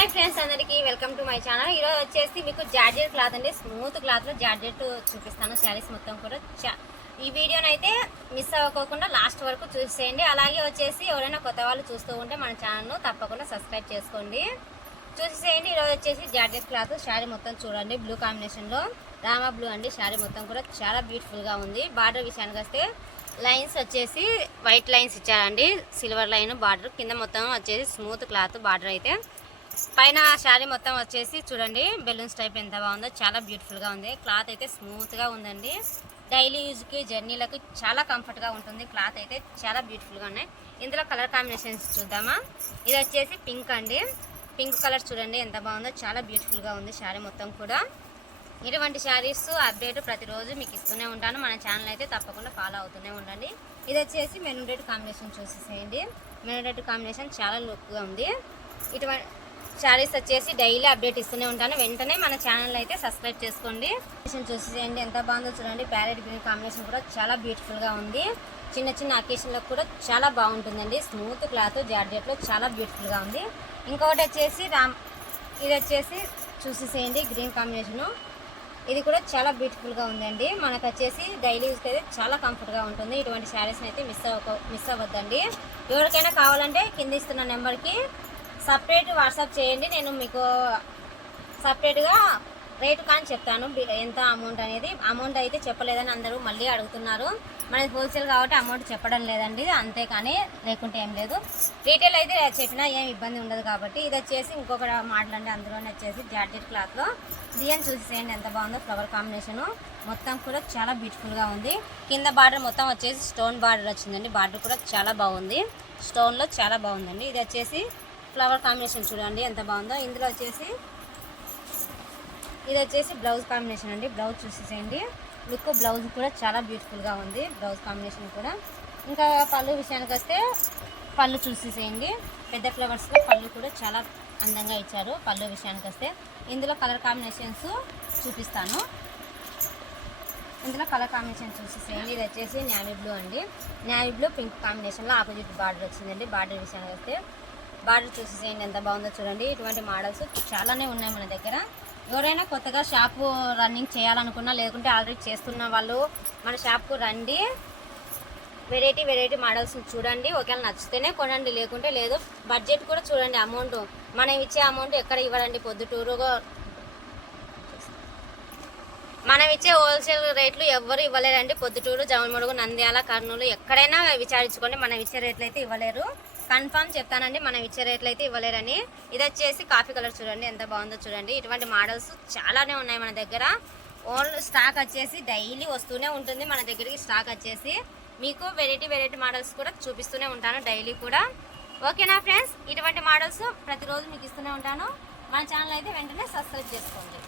Hi friends అందరికీ welcome to my channel. ఈరోజు వచ్చేసి మీకు జార్జెట్ క్లాత్ అండి, స్మూత్ క్లాత్లో జార్జెట్ చూపిస్తాను. శారీస్ మొత్తం కూడా ఈ వీడియోని అయితే మిస్ అవ్వకోకుండా లాస్ట్ వరకు చూసేయండి. అలాగే వచ్చేసి ఎవరైనా కొత్త వాళ్ళు చూస్తూ ఉంటే మన ఛానల్ను తప్పకుండా సబ్స్క్రైబ్ చేసుకోండి, చూసేయండి. ఈరోజు వచ్చేసి జార్జెట్ క్లాత్ శారీ మొత్తం చూడండి, బ్లూ కాంబినేషన్లో రామా బ్లూ అండి. శారీ మొత్తం కూడా చాలా బ్యూటిఫుల్గా ఉంది. బార్డర్ విషయానికి వస్తే లైన్స్ వచ్చేసి వైట్ లైన్స్ ఇచ్చారండి, సిల్వర్ లైన్ బార్డర్. కింద మొత్తం వచ్చేసి స్మూత్ క్లాత్ బార్డర్ అయితే పైన శారీ మొత్తం వచ్చేసి చూడండి బెలూన్స్ టైప్ ఎంత బాగుందో, చాలా బ్యూటిఫుల్గా ఉంది. క్లాత్ అయితే స్మూత్గా ఉందండి. డైలీ యూజ్కి జర్నీలకు చాలా కంఫర్ట్గా ఉంటుంది. క్లాత్ అయితే చాలా బ్యూటిఫుల్గా ఉన్నాయి. ఇందులో కలర్ కాంబినేషన్స్ చూద్దామా. ఇది వచ్చేసి పింక్ అండి, పింక్ కలర్ చూడండి ఎంత బాగుందో, చాలా బ్యూటిఫుల్గా ఉంది శారీ మొత్తం కూడా. ఇటువంటి శారీస్ అప్డేట్ ప్రతిరోజు మీకు ఇస్తూనే ఉంటాను. మన ఛానల్ అయితే తప్పకుండా ఫాలో అవుతూనే ఉండండి. ఇది వచ్చేసి మెరూన్ రెడ్ కాంబినేషన్ చూసేసేయండి. మెరూన్ రెడ్ కాంబినేషన్ చాలా లుక్గా ఉంది. ఇటువంటి శారీస్ వచ్చేసి డైలీ అప్డేట్ ఇస్తూనే ఉంటాను. వెంటనే మన ఛానల్ అయితే సబ్స్క్రైబ్ చేసుకోండి. చూసేయండి ఎంత బాగుందో చూడండి. ప్యారెట్ గ్రీన్ కాంబినేషన్ కూడా చాలా బ్యూటిఫుల్గా ఉంది. చిన్న చిన్న అకేషన్లకు కూడా చాలా బాగుంటుందండి. స్మూత్ క్లాత్ జార్జెట్లో చాలా బ్యూటిఫుల్గా ఉంది. ఇంకొకటి వచ్చేసి ఇది వచ్చేసి చూసేసేయండి గ్రీన్ కాంబినేషను. ఇది కూడా చాలా బ్యూటిఫుల్గా ఉందండి. మనకు వచ్చేసి డైలీ యూస్కి అయితే చాలా కంఫర్ట్గా ఉంటుంది. ఇటువంటి శారీస్ని అయితే మిస్ అవ్వద్దండి. ఎవరికైనా కావాలంటే కింద ఇస్తున్న నెంబర్కి సపరేట్ వాట్సాప్ చేయండి. నేను మీకు సపరేట్గా రేటు కానీ చెప్తాను, ఎంత అమౌంట్ అనేది. అమౌంట్ అయితే చెప్పలేదని అందరూ మళ్ళీ అడుగుతున్నారు. మనది హోల్సేల్ కాబట్టి అమౌంట్ చెప్పడం లేదండి, అంతేకాని లేకుంటే ఏం లేదు. రీటైల్ అయితే చెప్పినా ఏం ఇబ్బంది ఉండదు కాబట్టి. ఇది వచ్చేసి ఇంకొక మోడల్ అండి, అందులోనే వచ్చేసి జార్జెట్ క్లాత్లో డిజైన్ చూసేయండి ఎంత బాగుందో. ఫ్లవర్ కాంబినేషను మొత్తం కూడా చాలా బ్యూటిఫుల్గా ఉంది. కింద బార్డర్ మొత్తం వచ్చేసి స్టోన్ బార్డర్ వచ్చిందండి. బార్డర్ కూడా చాలా బాగుంది, స్టోన్లో చాలా బాగుందండి. ఇది వచ్చేసి ఫ్లవర్ కాంబినేషన్ చూడండి ఎంత బాగుందో. ఇందులో వచ్చేసి ఇది వచ్చేసి బ్లౌజ్ కాంబినేషన్ అండి. బ్లౌజ్ చూసేసేయండి, లుక్ బ్లౌజ్ కూడా చాలా బ్యూటిఫుల్గా ఉంది, బ్లౌజ్ కాంబినేషన్ కూడా. ఇంకా పళ్ళు విషయానికి వస్తే పళ్ళు చూసేసేయండి. పెద్ద ఫ్లవర్స్లో పళ్ళు కూడా చాలా అందంగా ఇచ్చారు. పళ్ళు విషయానికి వస్తే ఇందులో కలర్ కాంబినేషన్స్ చూపిస్తాను. ఇందులో కలర్ కాంబినేషన్ చూసేసేయండి. ఇది వచ్చేసి నేవీ బ్లూ అండి. నేవీ బ్లూ పింక్ కాంబినేషన్లో ఆపోజిట్ బార్డర్ వచ్చిందండి. బార్డర్ విషయానికి వస్తే బార్డర్ చూసేసేయండి ఎంత బాగుందో చూడండి. ఇటువంటి మోడల్స్ చాలానే ఉన్నాయి మన దగ్గర. ఎవరైనా కొత్తగా షాపు రన్నింగ్ చేయాలనుకున్నా, లేకుంటే ఆల్రెడీ చేస్తున్న వాళ్ళు మన షాప్కు రండి. వెరైటీ మోడల్స్ చూడండి. ఒకవేళ నచ్చితేనే కొనండి, లేకుంటే లేదు. బడ్జెట్ కూడా చూడండి. అమౌంట్ మనం ఇచ్చే అమౌంట్ ఎక్కడ ఇవ్వడండి. పొద్దుటూరుగా మనం ఇచ్చే హోల్సేల్ రేట్లు ఎవ్వరు ఇవ్వలేరండి. పొద్దుటూరు, జమలమడుగు, నంద్యాల, కర్నూలు ఎక్కడైనా విచారించుకోండి. మనం ఇచ్చే రేట్లు అయితే ఇవ్వలేరు. కన్ఫర్మ్ చెప్తానండి, మనం ఇచ్చే రేట్లు అయితే ఇవ్వలేరని. ఇది వచ్చేసి కాఫీ కలర్ చూడండి ఎంత బాగుందో చూడండి. ఇటువంటి మోడల్స్ చాలానే ఉన్నాయి మన దగ్గర. ఓన్లీ స్టాక్ వచ్చేసి డైలీ వస్తూనే ఉంటుంది మన దగ్గరికి. స్టాక్ వచ్చేసి మీకు వెరైటీ మోడల్స్ కూడా చూపిస్తూనే ఉంటాను డైలీ కూడా. ఓకేనా ఫ్రెండ్స్, ఇటువంటి మోడల్స్ ప్రతిరోజు మీకు ఇస్తూనే ఉంటాను. మన ఛానల్ అయితే వెంటనే సబ్స్క్రైబ్ చేసుకోండి.